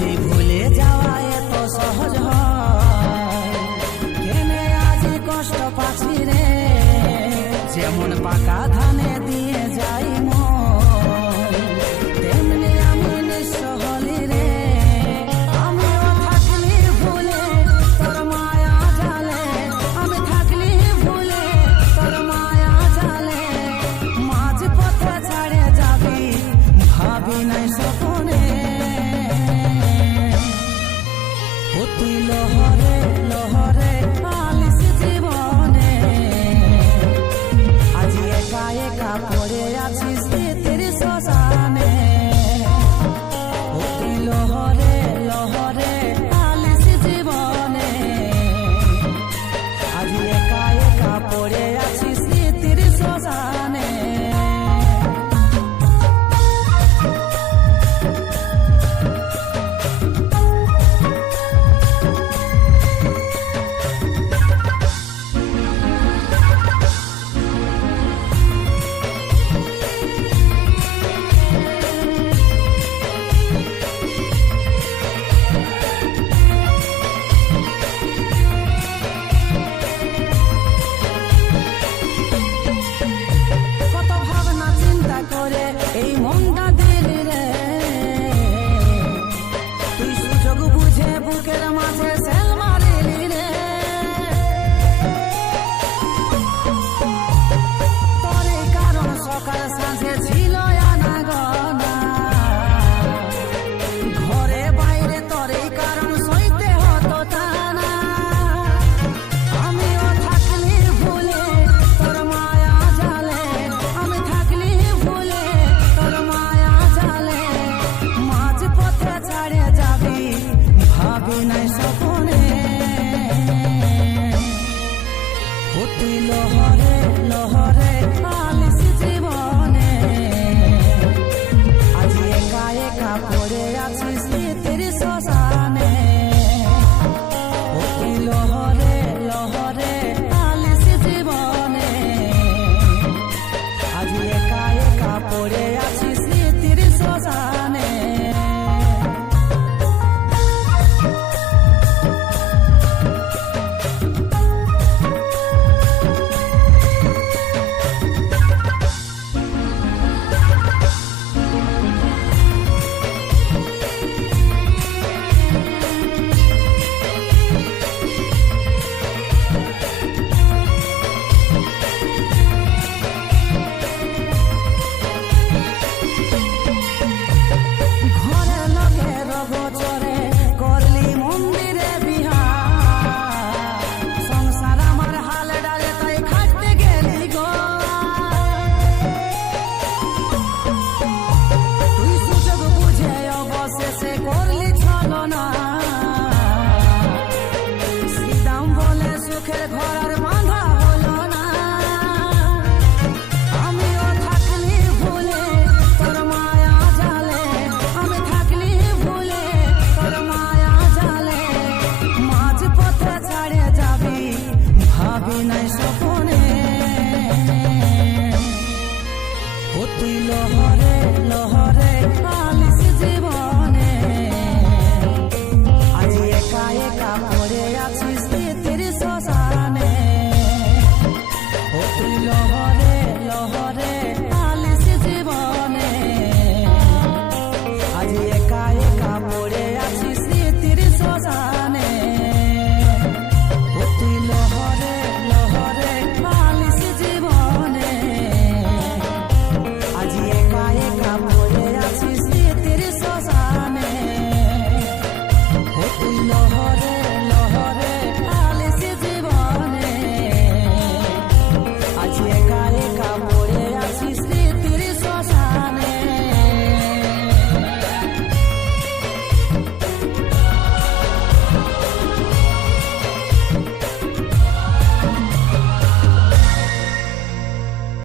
যদি ভুলে যাওয়া এত সহজ হয়, কেনে আজ কষ্ট পাচ্ছি রে। যেমন পাকা ধানে দিয়ে যাই মন, তেমনি আমি নিঃস্ব হলি রে। আমিও থাকলি ভুলে তোর মায়া জালে, আমি থাকলি ভুলে তোর মায়া জালে। মাঝ পথে ছাড়ে যাবি ভাবি নাই স্বপনে। ও তুই লহরে লহরে আলিস জীবনে, আজ একা একা পড়ে আছিস স্মৃতির শ্মশানে। ও তুই লহরে লহরে আলিস জীবনে, আজ একা একা পড়ে আছিস স্মৃতির শ্মশানে। এই মনটা দিলি রে তুই, সুযোগ বুঝে বুকের মাঝে সেল মারিলি রে। তোর এই কারণ সকাল সাঁঝে ছিল আনাগোনা, ঘরে বাইরে তোর এই কারণ সইতে হতো টানা। আমিও থাকলি ভুলে তোর মায়া জালে, আমি থাকলি ভুলে তোর মায়া জালে। মাঝ পথে ছাড়ে যাবি ভাবি নাই স্বপনে। ও তুই লহরে লহরে